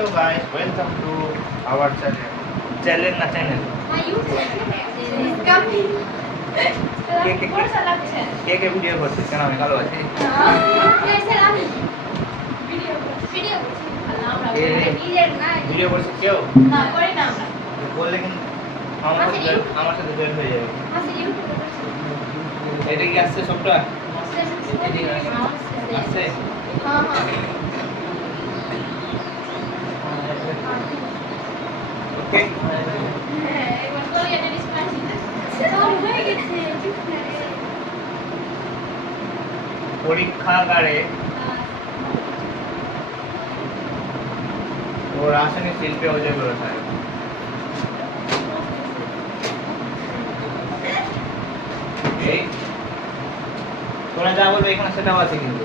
Hello guys, welcome to our channel. Channel na channel. K K video করছিস কেন আমি কালো আছি ভিডিও করছিস কেউ বললে কিন্তু আমার সাথে জয়েন হয়ে যাবে এটা কি আসছে সফটওয়্যার আসছে ওকে পরীক্ষাগারে ও রাসায়নিক শিল্পে অজৈব রসায়ন এই তোরা যা বলবে এখানে সেটাও আছে কিন্তু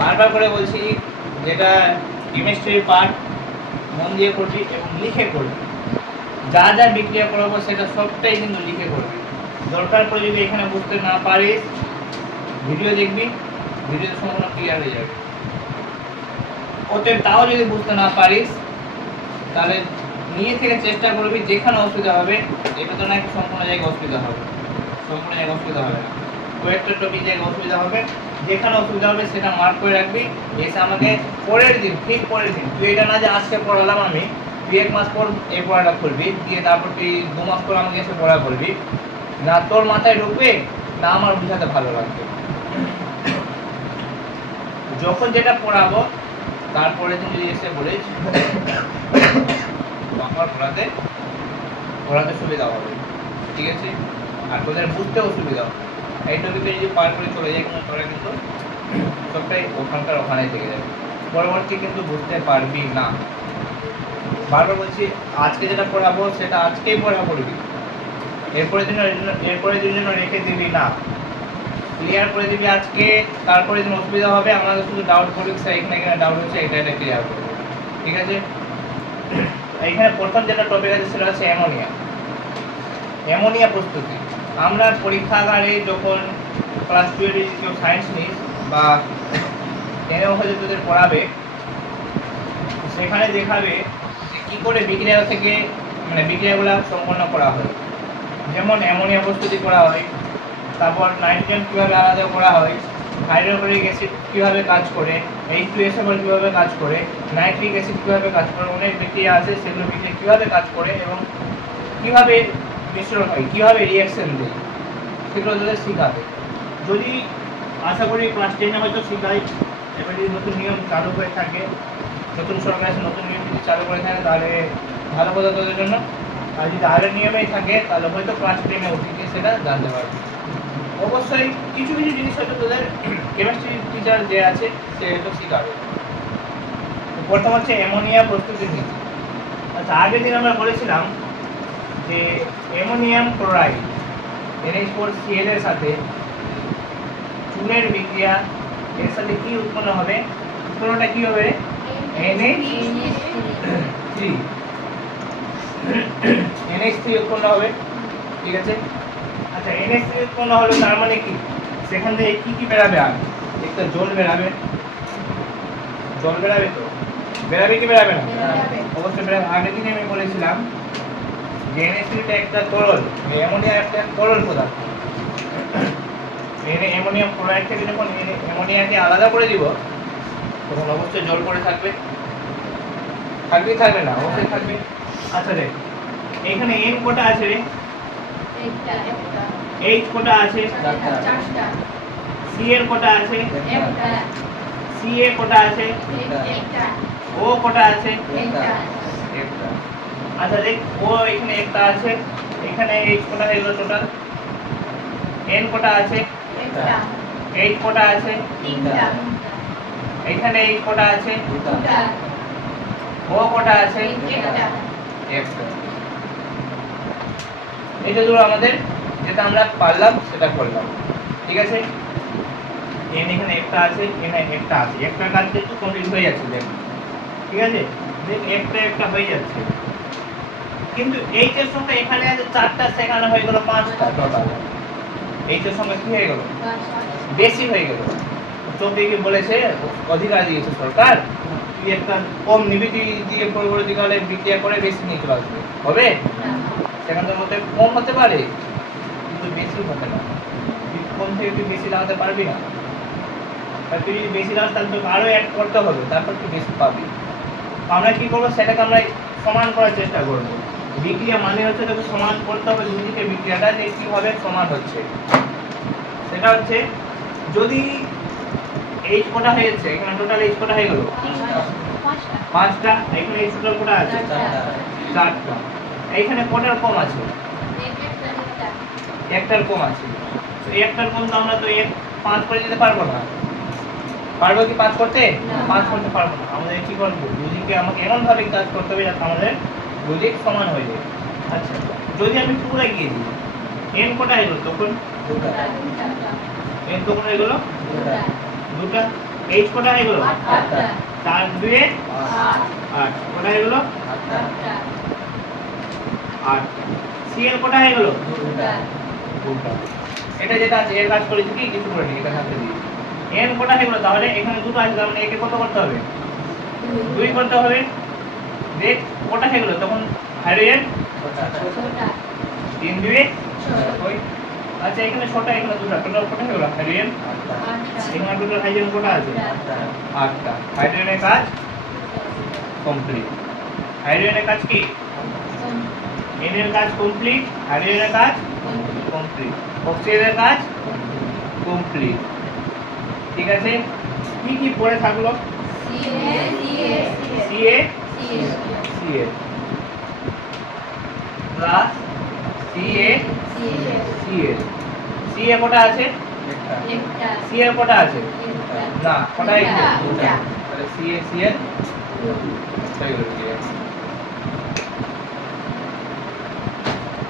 বারবার করে বলছি যেটা কেমিস্ট্রির পার্ট মন দিয়ে করবি এবং লিখে করবি যা যা বিক্রিয়া করাবো সেটা সবটাই কিন্তু লিখে করবি দরকার পড়ে যদি এখানে বুঝতে না পারিস ভিডিও দেখবি ভিডিও সম্পূর্ণ ক্লিয়ার হয়ে যাবে ওতে তাও যদি বুঝতে না পারিস তাহলে নিয়ে থেকে চেষ্টা করবি যেখানে অসুবিধা হবে এটা তো নাকি সম্পূর্ণ জায়গায় অসুবিধা হবে সম্পূর্ণ জায়গায় অসুবিধা হবে না কয়েকটা টপিক জায়গায় অসুবিধা হবে যেখানে অসুবিধা হবে সেটা মার্ক করে রাখবি এসে আমাকে পরের দিন ঠিক পরের দিন তুই এটা না যে আজকে পড়ালাম আমি তুই 1 মাস পর এই পড়াটা করবি দিয়ে তারপর তুই 2 মাস পর আমাকে এসে পড়া করবি না তোর মাথায় ঢুকবে না আমার বুঝাতে ভালো লাগবে যখন যেটা পড়াবো তারপরে তুই যদি এসে বলিস আমার পড়াতে সুবিধা হবে ঠিক আছে আর তোদের বুঝতেও সুবিধা হবে এই টপিকটা যদি পার করে চলে যায় কোনো তোরা কিন্তু সবটাই ওখানেই থেকে যাবে পরবর্তী কিন্তু বুঝতে পারবি না বারবার বলছি আজকে যেটা পড়াবো সেটা আজকেই পড়া পড়বি এরপরে দিন জন্য রেখে দিবি না ক্লিয়ার করে দিবি আজকে তারপরে দিন অসুবিধা হবে আমাদের শুধু ডাউট করবি স্যার এখানে ডাউট হচ্ছে এটা ক্লিয়ার করবো ঠিক আছে এখানে প্রথম যেটা টপিক আছে সেটা হচ্ছে অ্যামোনিয়া প্রস্তুতি আমরা পরীক্ষাগারে যখন ক্লাস 12 এ কেউ সায়েন্স নিস বা 10 হলে তোদের পড়াবে সেখানে দেখাবে যে কী করে বিক্রিয়া থেকে মানে বিক্রিয়াগুলো সম্পন্ন করা হয় যেমন অ্যামোনিয়া প্রস্তুতি করা হয় তারপর নাইট্রোজেন কীভাবে আলাদা করা হয় হাইড্রোক্লোরিক অ্যাসিড কীভাবে কাজ করে H2SO4 কীভাবে কাজ করে নাইট্রিক অ্যাসিড কীভাবে কাজ করে অনেক বিক্রিয়া আছে সেগুলো বিক্রিয়া কীভাবে কাজ করে এবং কীভাবে মিশ্রণ হয় কীভাবে রিঅ্যাকশন দেয় সেগুলো তোদের শেখাবে যদি আশা করি ক্লাস 10 এ হয়তো শেখাই এবার যদি নতুন নিয়ম চালু করে থাকে নতুন সরকার এসে নতুন নিয়ম যদি চালু করে থাকে তাহলে ভালো কথা তোদের জন্য আর যদি আগের নিয়মেই থাকে তাহলে হয়তো ক্লাস 10 এ উঠে সেটা জানতে পারবে অবশ্যই কিছু কিছু জিনিস হয়তো তোদের কেমিস্ট্রি টিচার যে আছে সে হয়তো শেখাবে প্রথম হচ্ছে অ্যামোনিয়া প্রস্তুতি নীতি আচ্ছা আগের দিন আমরা বলেছিলাম যে অ্যামোনিয়াম ক্লোরাইড NH4Cl এর সাথে চুনের বিক্রিয়া এর সাথে কি উৎপন্ন হবে উৎপন্নটা কি হবে NH3 উৎপন্ন হবে ঠিক আছে আচ্ছা NH3 উৎপন্ন হলো তার মানে কি সেখান থেকে কি বেরাবে আর একটা জল বেরাবে তো বেরাবে কি বেরাবে না অবশ্যই বেরাবে আগের দিনে আমি বলেছিলাম যে NH3টা একটা তরল অ্যামোনিয়া একটা তরল পদার্থ অ্যামোনিয়াম ক্লোরাইড থেকে যখন অ্যামোনিয়াকে আলাদা করে দিব তখন অবশ্যই জল পড়ে থাকবে থাকবে না অবশ্যই থাকবে আচ্ছা রে এখানে N কটা আছে রে H কটা আছে C এর কটা আছে CA কটা আছে O কটা আছে আচ্ছা দেখ ও এখানে একটা আছে এখানে H কটা হয়ে গেল টোটাল N কটা আছে H কটা আছে এখানে H কটা আছে ও কটা আছে একটা এটা হলো আমাদের যেটা আমরা পারলাম সেটা করলাম ঠিক আছে N এখানে একটা আছে N একটা আছে একটা কাজ কিন্তু কমপ্লিট হয়ে যাচ্ছে দেখ ঠিক আছে দেখ একটা হয়ে যাচ্ছে কিন্তু এইচ এর সঙ্গে এখানে আছে 4টা, সেখানে হয়ে গেল 5টা টোটাল। এইচ এর সঙ্গে কি হয়ে গেল? বেশি হয়ে গেল। তোকে কি বলেছে অধিকার দিয়েছে সরকার, তুই একটা কম নিবি, দিয়ে পরবর্তীকালে বিক্রিয়া করে বেশি নিয়ে চলে আসবে, হবে? সেখানকার মধ্যে কম হতে পারে কিন্তু বেশি হতে না। তুই কম থেকে তুই বেশি লাগাতে পারবি না। আর তুই যদি বেশি লাগাস তাহলে তোকে আরো অ্যাড করতে হবে, তারপর তুই বেশি পাবি। আমরা কি করবো, সেটাকে আমরা সমান করার চেষ্টা করবো। বিক্রিয়া মানে হচ্ছে তোকে সমান করতে হবে দুদিকে বিক্রিয়াটা, যে কিভাবে সমান হচ্ছে। সেটা হচ্ছে যদি এইচ কটা হয়েছে, এখানে টোটাল এইচ কটা হয়ে গেল? 5টা। এখানে এইচ টোটাল কটা আছে? 4টা। এইখানে কটার কম আছে? একটার কম আছে। তো একটার কম তো আমরা তো 5 করে দিতে পারবো না। পারবো কি 5 করতে? 5 করতে পারবো না। আমাদের কি করবো, দুদিকে আমাকে এমন ভাবে কাজ করতে হবে যাতে আমাদের দুদিক সমান হয়ে যায়। আচ্ছা, যদি আমি 2 লাগিয়ে দিই, n কটা হয়ে গেল তখন? n তখন হয়ে গেল 2টা। h কটা হয়ে গেল? 4 2 8 কটা হয়ে গেল? 8। cl কটা হয়ে গেল? 2টা। এটা যেটা আছে এর কাজ করেছি কি কিছু করে নি, এটা হাতে দিই। n কটা হয়ে গেল? তাহলে এখানে দুটো আছে, তার মানে একে কত করতে হবে? 2 করতে হবে। দেখ কটা হয়ে গেল তখন হাইড্রোজেন? 3 2 6। আচ্ছা, এখানে 6টা, এখানে 2টা, টোটাল কটা হয়ে গেল হাইড্রোজেন? এখানে টোটাল হাইড্রোজেন কটা আছে? 8টা। হাইড্রোজেনের কাজ কমপ্লিট। হাইড্রোজেনের কাজ কি? n এর কাজ কমপ্লিট, হাইড্রোজেনের কাজ কমপ্লিট, অক্সিজেনের কাজ কমপ্লিট। ঠিক আছে, কি কি পড়ে থাকলো? CA প্লাস CA কটা আছে? CA কটা আছে? না, কটা আছে? তাহলে CA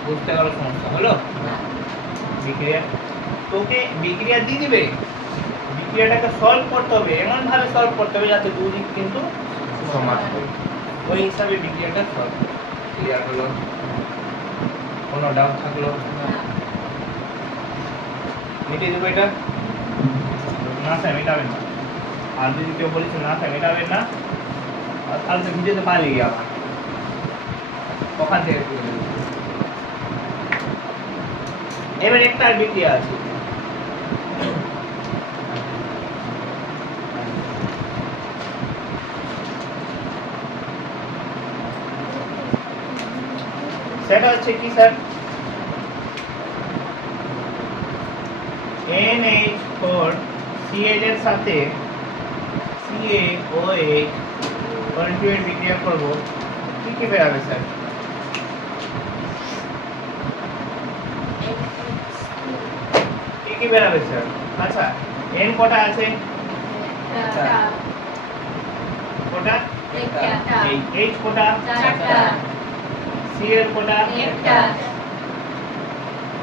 বুঝতে পারো সমস্যা হলো? বিক্রিয়া তোকে বিক্রিয়া দিয়ে দিবে, বিক্রিয়াটাকে সলভ করতে হবে, এমন ভাবে সলভ করতে হবে যাতে দুদিক কিন্তু সমান হয়। ওই হিসাবে বিক্রিয়াটা সলভ ক্লিয়ার হলো? কোনো ডাউট থাকলো? মিটিয়ে দেবো এটা? না স্যার মেটাবেন না। আর যদি কেউ বলেছে না স্যার মেটাবেন না, তাহলে তো ভিডিওতে পালিয়ে গিয়ে আবার ওখান থেকে তুলে দেবো। এবার একটা আর বিক্রিয়া আছে, সেটা হচ্ছে কি স্যার, NH4 CH এর সাথে CaOH কনজুগেট বিক্রিয়া করব, কি কি বেরাবে স্যার? কি কি বেরাবে স্যার? আচ্ছা, N কটা আছে? কটা? H কটা? Cl কটা?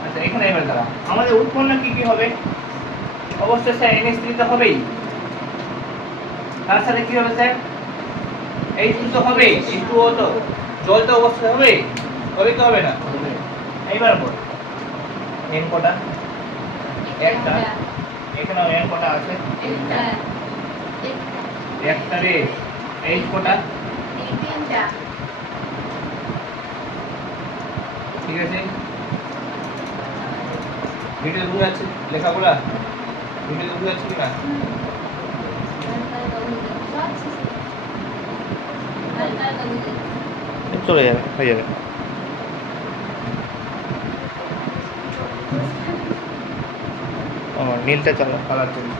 আচ্ছা, এখানে এবার দাঁড়া, আমাদের উৎপন্ন কি কি হবে? অবশ্যই স্যার NH3 তো হবেই, তার সাথে কি হবে স্যার? H2 তো হবে, H2O তো জল তো অবশ্যই হবে, হবে কি হবে না? এইবার বল N কটা? একটা। এখানে N কটা আছে? একটা রে। H কটা? ঠিক আছে, ভিডিও বুঝে যাচ্ছে লেখাগুলা? ভিডিও বুঝে যাচ্ছে কিনা? চলে যাবে, হয়ে যাবে। ও নীলটা চালা, কালার চেঞ্জ।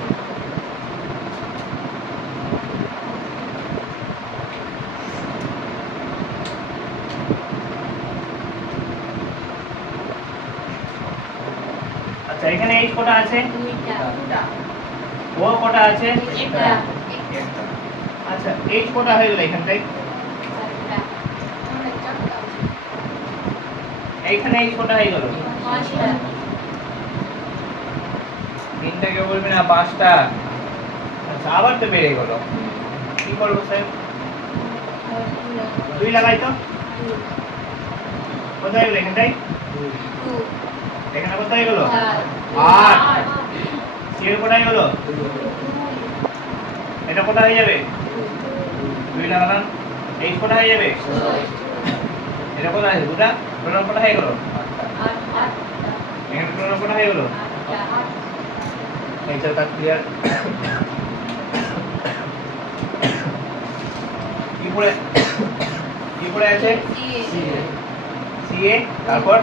আচ্ছা, এখানে H কটা আছে? O কটা আছে? একটা। আচ্ছা, H কটা হয়ে গেল এখানটায়? এইখানে H কটা হয়ে গেল? 5টা। তিনটাকে বলবি না, 5টা। আচ্ছা, আবার তো বেড়ে গেল, কি করবো স্যার? 2 লাগাই তো, কোথায় গেল এখানটাই? এখানে কোথায় গেল? 8 সি এর কোথায় গেল? এটা কোথায় হয়ে যাবে? 2 লাগালাম। এইচ কোথায় হয়ে যাবে? এটা কোথায় আছে? দুটা টোটাল কোথায় হয়ে গেল? এখানে টোটাল কোথায় হয়ে গেল? এই চল কাজ ক্লিয়ার। কি পড়ে আছে? সি এ তারপর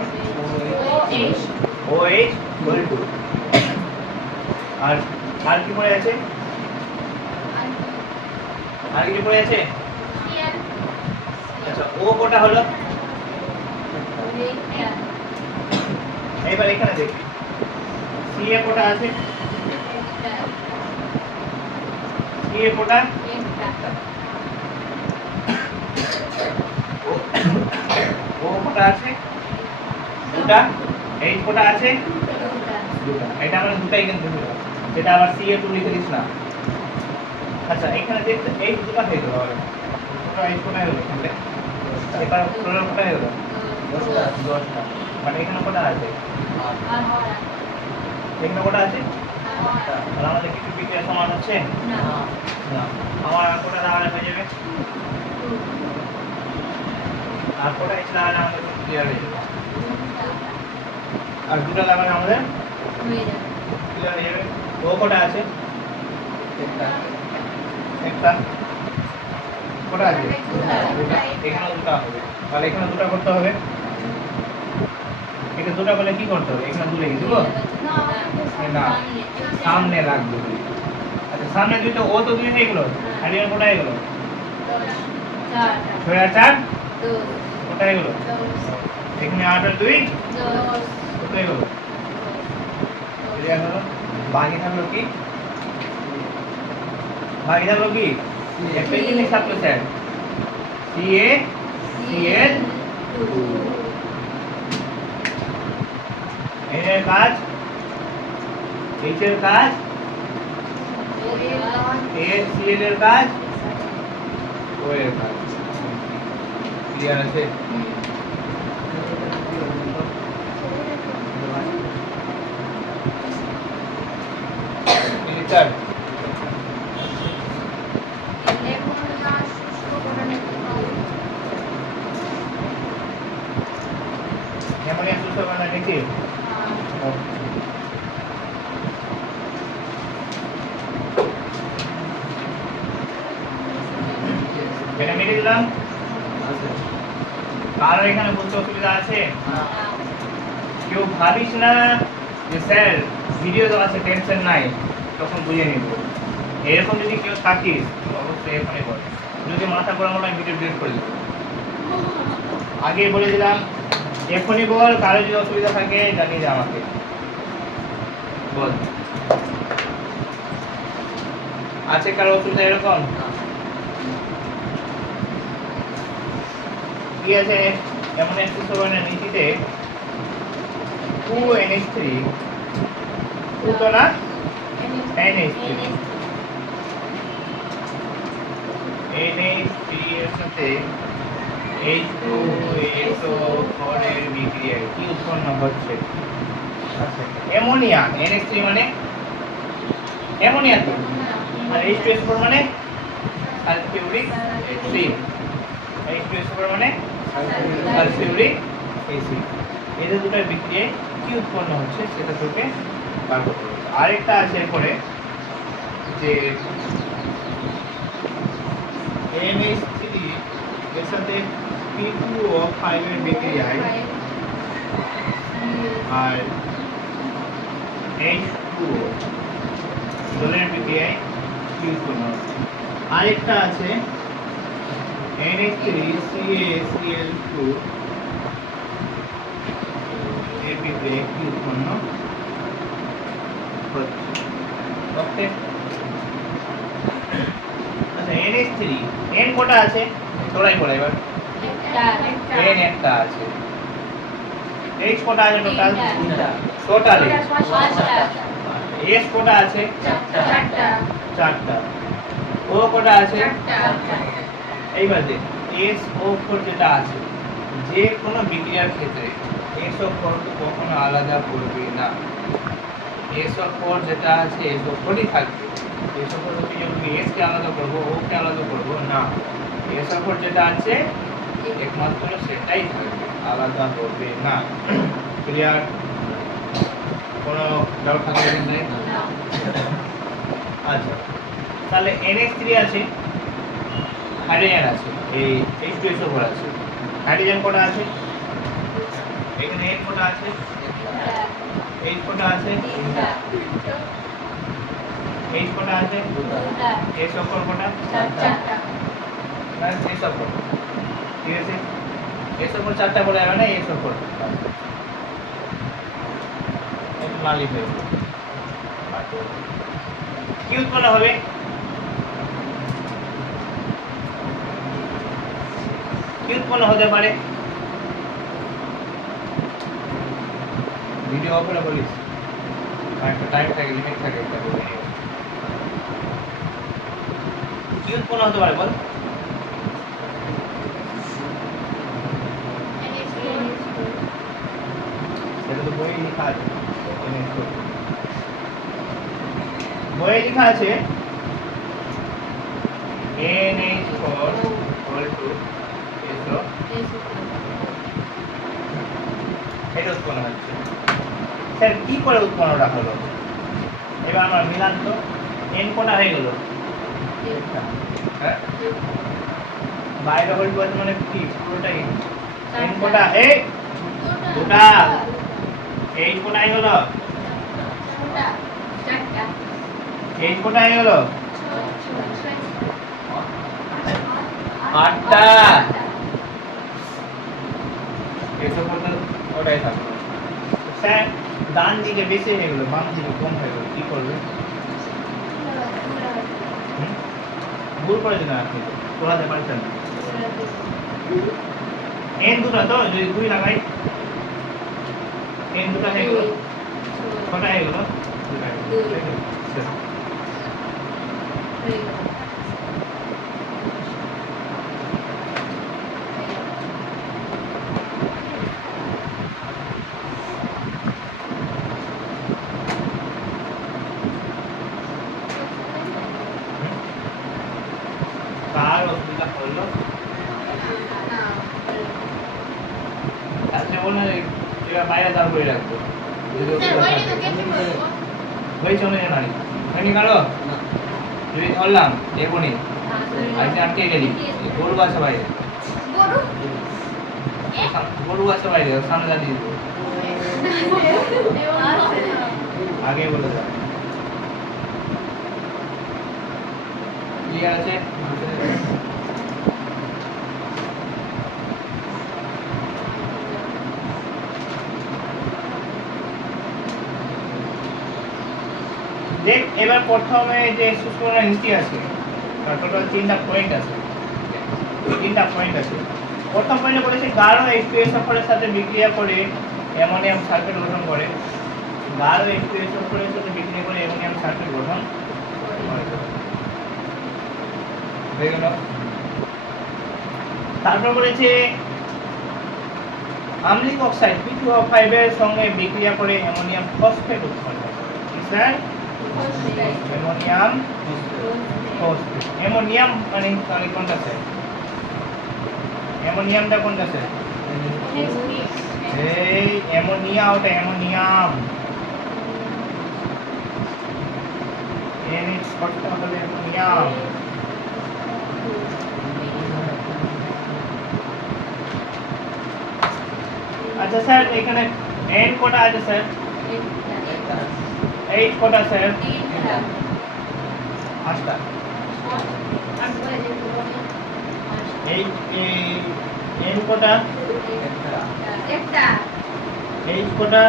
ও এইচ বল টু। আর কি পড়ে আছে? আর কি পড়ে আছে? আচ্ছা ও কোটা হলো? এইবার এখানে দেখি সি এ কোটা আছে? সি এ কোটা ও কোটা আছে? দুটা। এইচ কোটা আছে? দুটা। এটা আমরা দুটাই কিন্তু হলো, যেটা আবার সি এ টু লিখে দিস না। আচ্ছা এখানে দেখতে এই দুটো হয়ে গেল। আর দুটো এইচ কোটায় হলো এখানে। এটা টোটাল কোটায় হলো 10টা। মানে এখানে কোটা আছে? এখানে কোটা আছে? আর আমাদের কিছু বিক্রিয়া সমান হচ্ছে না। আমার আর কোটা লাগালে হয়ে যাবে। আর কোটা এইচ লাগালে আমাদের ক্লিয়ার হয়ে যাবে। আর দুটো লাগালে আমাদের ক্লিয়ার হয়ে যাবে। ও কোটা আছে? একটা কোটা আছে? দুটা। এখানে দুটো হবে, তাহলে এখানে দুটো করতে হবে। এটা দুটো করলে কি করতে হবে? এখানে দুটো লিখে দেবো না, সামনে রাখবো। আচ্ছা সামনে দুটো, ও তো দুই হয়ে গেল, আর এর কোটা হয়ে গেল 6 আর 4 কোটা হয়ে গেল। এখানে 8 আর 2 কোটা হয়ে গেল। ক্লিয়ার হলো? বাকি থাকলো কি? বাকি থাকলো কি? একটা জিনিস থাকলো sir, C A C L এর কাজ, এইচ এর কাজ, এ সি এল এর কাজ, ও এর কাজ। ক্লিয়ার আছে? ক্লিয়ার? অ্যামোনিয়া শুষ্ক বানা নিচে। এটা মেরে দিলাম। কার এখানে বুঝতে অসুবিধা আছে? কেউ ভাবিস না যে স্যার ভিডিও তো আছে, টেনশন নাই, তখন বুঝে নিব। এরকম যদি কেউ থাকিস অবশ্যই এখানে বল। যদি মাথা গরম হলে আমি ভিডিও ডিলিট করে দেবো। আগে বলে দিলাম, এখনই বল। কারো যদি অসুবিধা থাকে জানিয়ে দে আমাকে, বল। আছে কারো অসুবিধা এরকম? কি আছে? যেমন একটু সময় নীতিতে 2NH3 2 তো না NH3 NH3 এর সাথে H2SO4 এর বিক্রিয়ায় কি উৎপন্ন হচ্ছে? আচ্ছা অ্যামোনিয়া। NH3 মানে অ্যামোনিয়া তো, আর H2SO4 মানে সালফিউরিক অ্যাসিড। H2SO4 মানে সালফিউরিক অ্যাসিড। এদের দুটোর বিক্রিয়ায় কি উৎপন্ন হচ্ছে সেটা তোকে বার করতে হবে। আরেকটা আছে এরপরে যে NH3 এর সাথে P2O5 এর বিক্রিয়ায় আর H2O জলের বিক্রিয়ায় কি উৎপন্ন হচ্ছে। আরেকটা আছে NH3CaCl2 এর বিক্রিয়ায় কি উৎপন্ন হচ্ছে। ওকে আচ্ছা NH3 N কটা আছে তোরাই বল এবার। N একটা আছে। H কটা আছে টোটাল? টোটাল S কটা আছে? চারটা। O কটা আছে? এইবার দেখ SO4 যেটা আছে যে কোনো বিক্রিয়ার ক্ষেত্রে এস অক্ষর কখনো আলাদা করবে না। এস অক্ষর যেটা আছে এস অক্ষরই থাকবে। এস অক্ষর থেকে যখন এস কে আলাদা করবো ও কে আলাদা করবো না, এস অক্ষর যেটা আছে একমাত্র সেটাই থাকবে, আলাদা হবে না। ক্লিয়ার? কোনো ডাউট থাকবে না? আচ্ছা, তাহলে NH3 আছে, হাইড্রোজেন আছে, এই H2SO4 আছে। হাইড্রোজেন কটা আছে? এখানে N কটা আছে? H কটা আছে? H কটা আছে? S অক্ষর কটা? না, S অক্ষর। ঠিক আছে, S অক্ষর 4টা বলে যাবে না, S অক্ষর একটু লালি হয়ে যাবে। কি উৎপন্ন হবে? কি উৎপন্ন হতে পারে? ভিডিও অফ করে বলিস, একটা টাইম থাকে, লিমিট থাকে, এটা বলে কি উৎপন্ন হতে পারে বল? সেটা তো বইয়ে লেখা আছে, বইয়ে লেখা আছে NH4 SO, এটা উৎপন্ন হচ্ছে। স্যার কি করে উৎপন্নটা হলো? এবার আমরা মিলান তো, N কোটা হয়ে গেল, হ্যাঁ বাইরে বলবো মানে কি পুরোটাই N কোটা, এই দুটা H কোটা হয়ে গেল, H কোটা হয়ে গেল 8টা। এসব করতে ওটাই থাকবে। স্যার ডান দিকে বেশি হয়ে গেল, বাম দিকে কম হয়ে গেল, কি করবে? ভুল করে দিন আপনি, পড়াতে পারছেন না। N দুটা তো, যদি 2 লাগাই N দুটা হয়ে গেল, কটা হয়ে গেল? 2 কার অসুবিধা হলো? আচ্ছা বলুন, এবার বাইরে দাঁড় করে রাখবো, হয়েছে অনুযায়ী নারী হয়নি কারো, যদি ধরলাম এখনই আজকে আটকে গেলি, গরু আছে বাইরে, গরু আছে বাইরে, সামনে দাঁড়িয়ে দেবো, আগে বলে দাও। ক্লিয়ার আছে? দেখ এবার প্রথমে যে সুষমা নীতি আছে, টোটাল 3টা পয়েন্ট আছে, 3টা পয়েন্ট আছে। প্রথম পয়েন্টে বলেছে গাঢ় H2SO4 এর সাথে বিক্রিয়া করে অ্যামোনিয়াম সালফেট গঠন করে, গাঢ় H2SO4 এর সাথে বিক্রিয়া করে অ্যামোনিয়াম সালফেট গঠন করে। হয়ে গেল। তারপর বলেছে আম্লিক অক্সাইড P2O5 এর সঙ্গে বিক্রিয়া করে অ্যামোনিয়াম ফসফেট উৎপন্ন করে। কি স্যার? Ammonium phosphate. অ্যামোনিয়াম মানে তাহলে কোনটা স্যার? অ্যামোনিয়ামটা কোনটা স্যার? এই অ্যামোনিয়া, ওটা অ্যামোনিয়াম। NH করতে হবে অ্যামোনিয়াম। আচ্ছা স্যার এখানে N কোটা আছে স্যার? H কোটা স্যার? 5টা। N কোটা? একটা। H কোটা?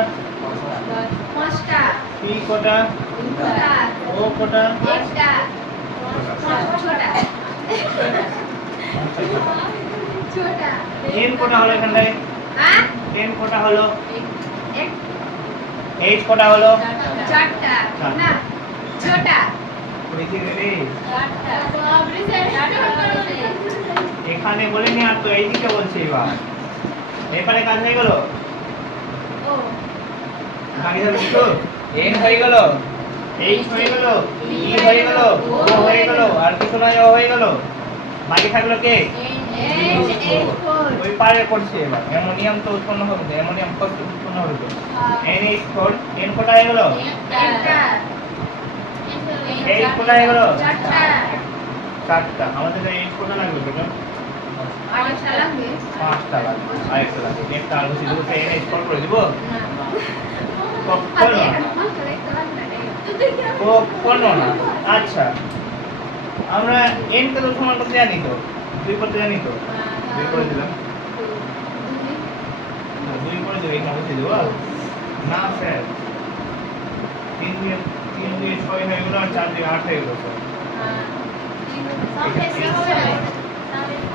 5টা। P কোটা? 2টা। O কোটা? একটা। 6টা। ছোটা। N কোটা হলো এখানটায়? হ্যাঁ? N কোটা হলো? H কোটা হলো? 4টা। না 6টা। কইতে গেলে 4টা। এখানে বলেনি আর তো এইদিকে বলছে এবার। এখানে কাজ হয়ে গেল ও বাকি যাবে তো এন হয়ে গেল এইচ হয়ে গেল ই হয়ে গেল ও হয়ে গেল আর কিছু নাই ও হয়ে গেল বাকি থাকলো কে H4 ওই পারে পড়ছে এবার অ্যামোনিয়াম তো উৎপন্ন হবে না অ্যামোনিয়াম কত উৎপন্ন হবে তো NH4 N কোটা হয়ে গেল এই কোথায় গেল? চারটা আমাদের এই কোটা লাগবে টোটাল পাঁচটা লাগবে আরেকটা লাগবে একটা আর হচ্ছে দুটো NH4 করে দিব কখনো না আচ্ছা আমরা n কে তো সমান করতে জানি তো 2 করতে জানি তো 2 করে দিলাম 2 করে দেব এখানে বসে দেব না স্যার 3 দিয়ে 6 হয়ে গেল আর 4 দিয়ে 8 হয়ে গেল স্যার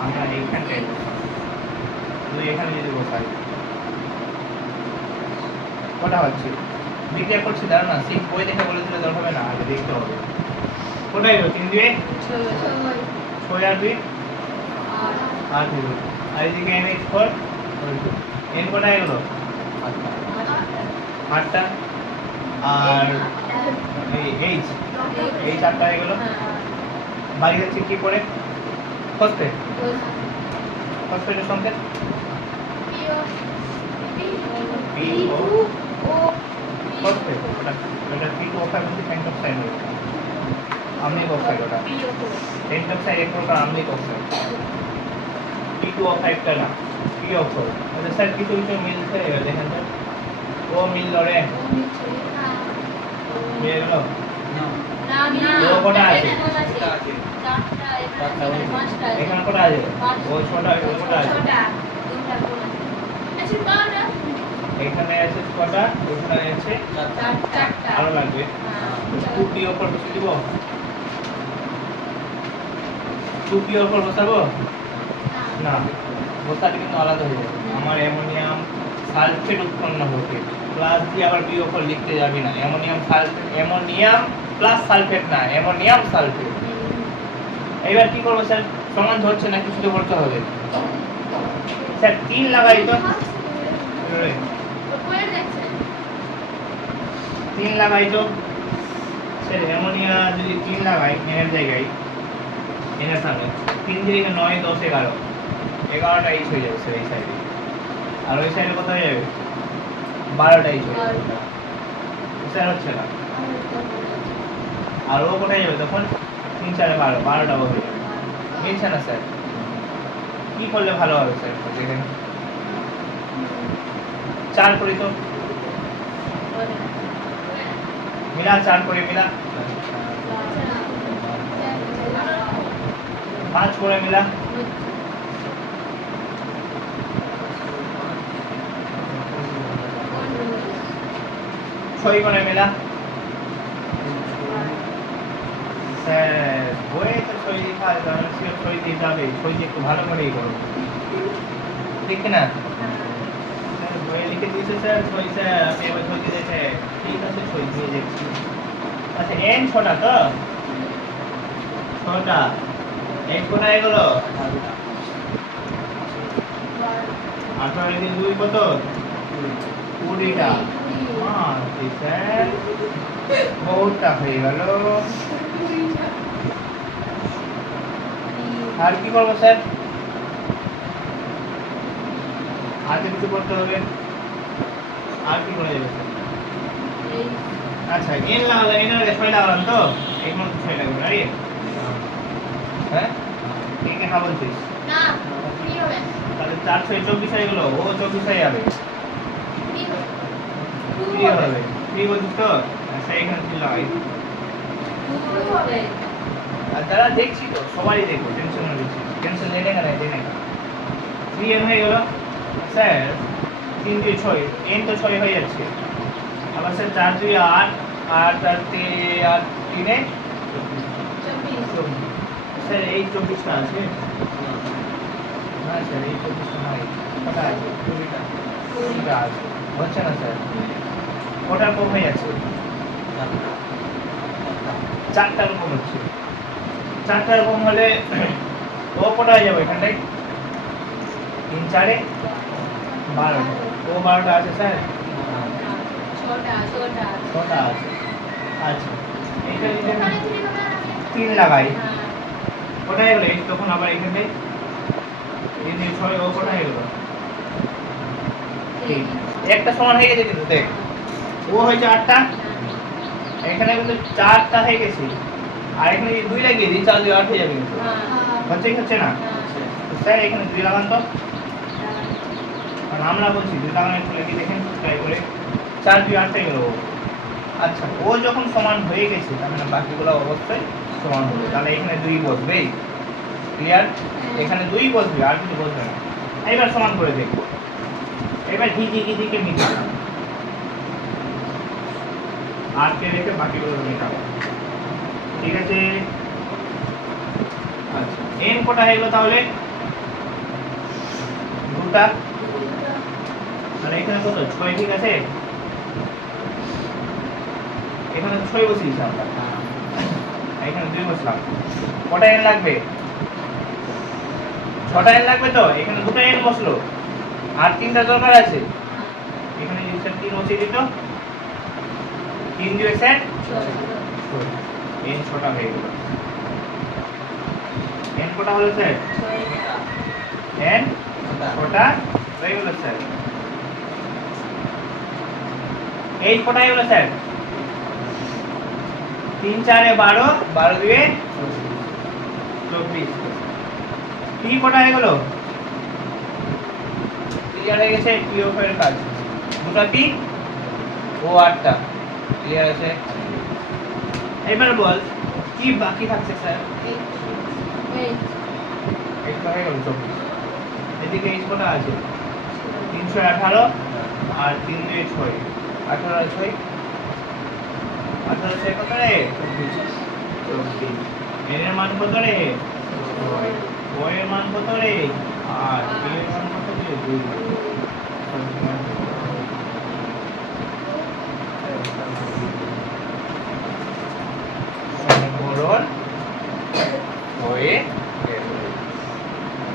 আমরা এইখানে 2 এখানে দিয়ে দেব স্যার কটা হচ্ছে বিক্রিয়া করছি দাঁড়া না সিক বই দেখে বলে দিলে দরকার হবে না আগে দেখতে হবে কোথায় গেল 3 দিয়ে 6 আর 2 8 হয়ে গেল আর এদিকে NH4 n কোথায় গেল 8টা আর এই H 8টা হয়ে গেল বাকি হচ্ছে কি করে ফসফেট ফসফেটের সংকেত PO ফসফেট ওটা PO অক্সাইড হচ্ছে পেন্টক্সাইড হবে আম্লিক অক্সাইড ওটা পেন্টক্সাইড এক প্রকার আম্লিক অক্সাইড P2 অক্সাইডটা না PO4 আচ্ছা স্যার কিছু কিছু মিলছে দেখেন তো ও মিল লড়ে মিলে গেল ও কটা আছে এখানে কটা আছে ও ছটা ও কটা আছে এখানে আছে ছটা এখানে আছে আরো লাগবে 2p ওপর বসে দিব 2p ওপর বসাবো না বসালে কিন্তু আলাদা হয়ে যাবে আমার অ্যামোনিয়াম সালফেট উৎপন্ন হচ্ছে প্লাস দিয়ে আবার বি ওপর লিখতে যাবি না ammonium sulphate ammonium plus sulphate না অ্যামোনিয়াম সালফেট এবার কি করব স্যার সমান হচ্ছে না কিছু তো করতে হবে স্যার 3 লাগাই তো 3 লাগাই তো স্যার অ্যামোনিয়া যদি 3 লাগাই এর জায়গায় এর সামনে 3 দিয়ে 9 10 11 11টা এইচ হয়ে যাবে স্যার এই সাইডে আর ওই সাইডে কত হয়ে যাবে 12টা এইচ হয়ে যাবে স্যার হচ্ছে না আর ও কোথায় যাবে তখন 3 4 12 12টা হয়ে যাবে মিলছে না স্যার কি করলে ভালো হবে স্যার দেখেন 4 করি তো মিলা 4 করে মিলা 5 করে মিলা 6 করে মিলা স্যার বইয়ে তো 6 লেখা আছে তাহলে সিও 6 দিয়ে যাবে 6 দিয়ে একটু ভালো করেই করো ঠিক না স্যার বইয়ে লিখে দিয়েছে স্যার 6 স্যার আপনি এবার 6 দিয়ে দিয়েছে ঠিক আছে 6 দিয়ে দেখছি আচ্ছা n ছটা তো ছটা এক কোথায় গেল 18 দিন 2 কত 20টা স্যার বহুতটা হয়ে গেল আর কি করবো স্যার আর কিছু করতে হবে আর কি করা যাবে স্যার আচ্ছা এন লাগালাম এন এর 6 লাগালাম তো এই মত 6 লাগবে না রে হ্যাঁ ঠিক আছে হ্যাঁ বলছিস না কি হবে তাহলে 4 6 24 হয়ে গেল ও 24 হয়ে যাবে কি হবে কি বলছিস তো আচ্ছা এখানে কি লাগাই আর তারা দেখছি তো সবাই দেখো টেনশন না দিচ্ছি টেনশন लेने का नहीं देने का 3n হয়ে গেল স্যার 3 দিয়ে 6 n তো 6 হয়ে যাচ্ছে আবার স্যার 4 দিয়ে 8 8 আর 3 এ 24 স্যার এই 24টা আছে না স্যার এই 24টা নাই কটা আছে 20টা আছে হচ্ছে না স্যার কটা কম হয়ে যাচ্ছে 4টা কম হচ্ছে 4টা কম হলে ও কটা হয়ে যাবে এখানটায় 3 4 9 12টা ও 12টা আছে স্যার छोटा छोटा 6টা আছে আচ্ছা এইটা যদি আমি ওখানে 3 হবে আর আমি 3 লাগাই হ্যাঁ কোথায় গেল এই তখন আবার এখানে 3 দিয়ে 6 ও কোথায় গেল ঠিক একটা সমান হয়ে গেছে কিন্তু দেখ ও হয়েছে 8টা এখানে কিন্তু 4টা হয়ে গেছে আর এখানে যদি 2 লাগিয়ে দিই 4 দিয়ে 8 হয়ে যাবে কিন্তু হচ্ছে কি হচ্ছে না তো স্যার এখানে 2 লাগান তো কারণ আমরা বলছি 2 লাগানো একটু লাগিয়ে দেখেন ট্রাই করে 4 2 8 হয়ে গেল আচ্ছা ও যখন সমান হয়ে গেছে তার মানে বাকিগুলো অবশ্যই সমান হবে তাহলে এখানে 2 বসবে ক্লিয়ার এখানে 2 বসবে আর কিছু বসবে না এবার সমান করে দেখব এবার ঘিকে মিটাবো আর কে রেখে বাকিগুলো মিটাবো ঠিক আছে আচ্ছা এন কটা হয়ে গেল তাহলে দুটা আর এখানে কত 6 ঠিক আছে এখানে 6 বসিয়েছি আমরা আর এখানে 2 বসলাম কটা এন লাগবে 6টা এন লাগবে তো এখানে দুটো এন বসলো আর 3টা দরকার আছে এখানে যদি স্যার 3 বসিয়ে দিত 3 দিয়ে স্যার এন 6টা হয়ে গেল এন কটা হলো স্যার এন 6টা হয়ে গেল স্যার এইচ কটা হয়ে গেল স্যার 3 4 এ 12 12 2 এ 24 পি কটা হয়ে গেল ক্লিয়ার হয়ে গেছে পি অফ এর কাজ দুটো পি ও 8টা ক্লিয়ার আছে এবার বল কি বাকি থাকছে স্যার একটা হয়ে গেল 24 এদিকে এইচ কটা আছে 318 আর 3 2 6 18 6 18 6 কত রে 24 এর মান কত রে ও এর মান কত রে আর পি এর মান কত রে 2 সমীকরণ হয়ে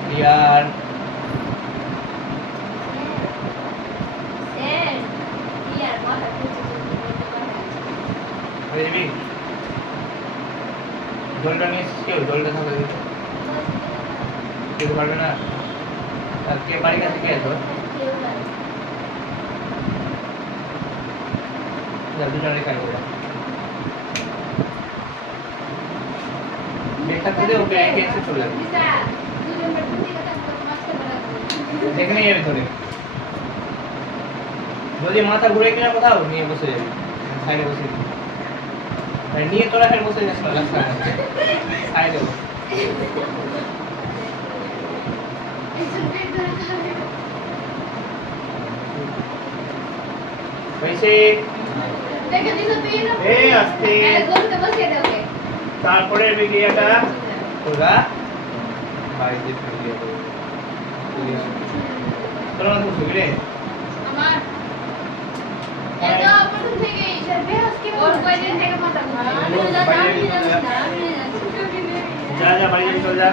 ক্লিয়ার সেন ইয়ার মাথা কিছু হয়ে যাবি জলটা নিয়ে এসেছিস কেউ জলটা থাকলে দিতে কেউ পারবে না আর কে বাড়ির কাছে কে আছো দুজনে কাজ করে বেকার থেকে ওকে একে এসে চলে যাবে দেখে নিয়ে যাবে ধরে যদি মাথা ঘুরে কিনা কোথাও নিয়ে বসে যাবে সাইডে বসে দিবি। আর নিয়ে তোরা ফের বসে যাস না রাস্তায় সাইডে বসে वैसे দেখে দিছো তুই না এই আস্তে গোলতে বসিয়ে দাও ওকে তারপরে বিক্রিয়াটা তোরা বাড়িতে ফিরে যাবে তোরা তো সুবিধে আমার এটা প্রথম থেকে স্যার বেহাস কি ওর কয়দিন থেকে মাথা ঘুরে আমি যা যা যা বাড়ি চল যা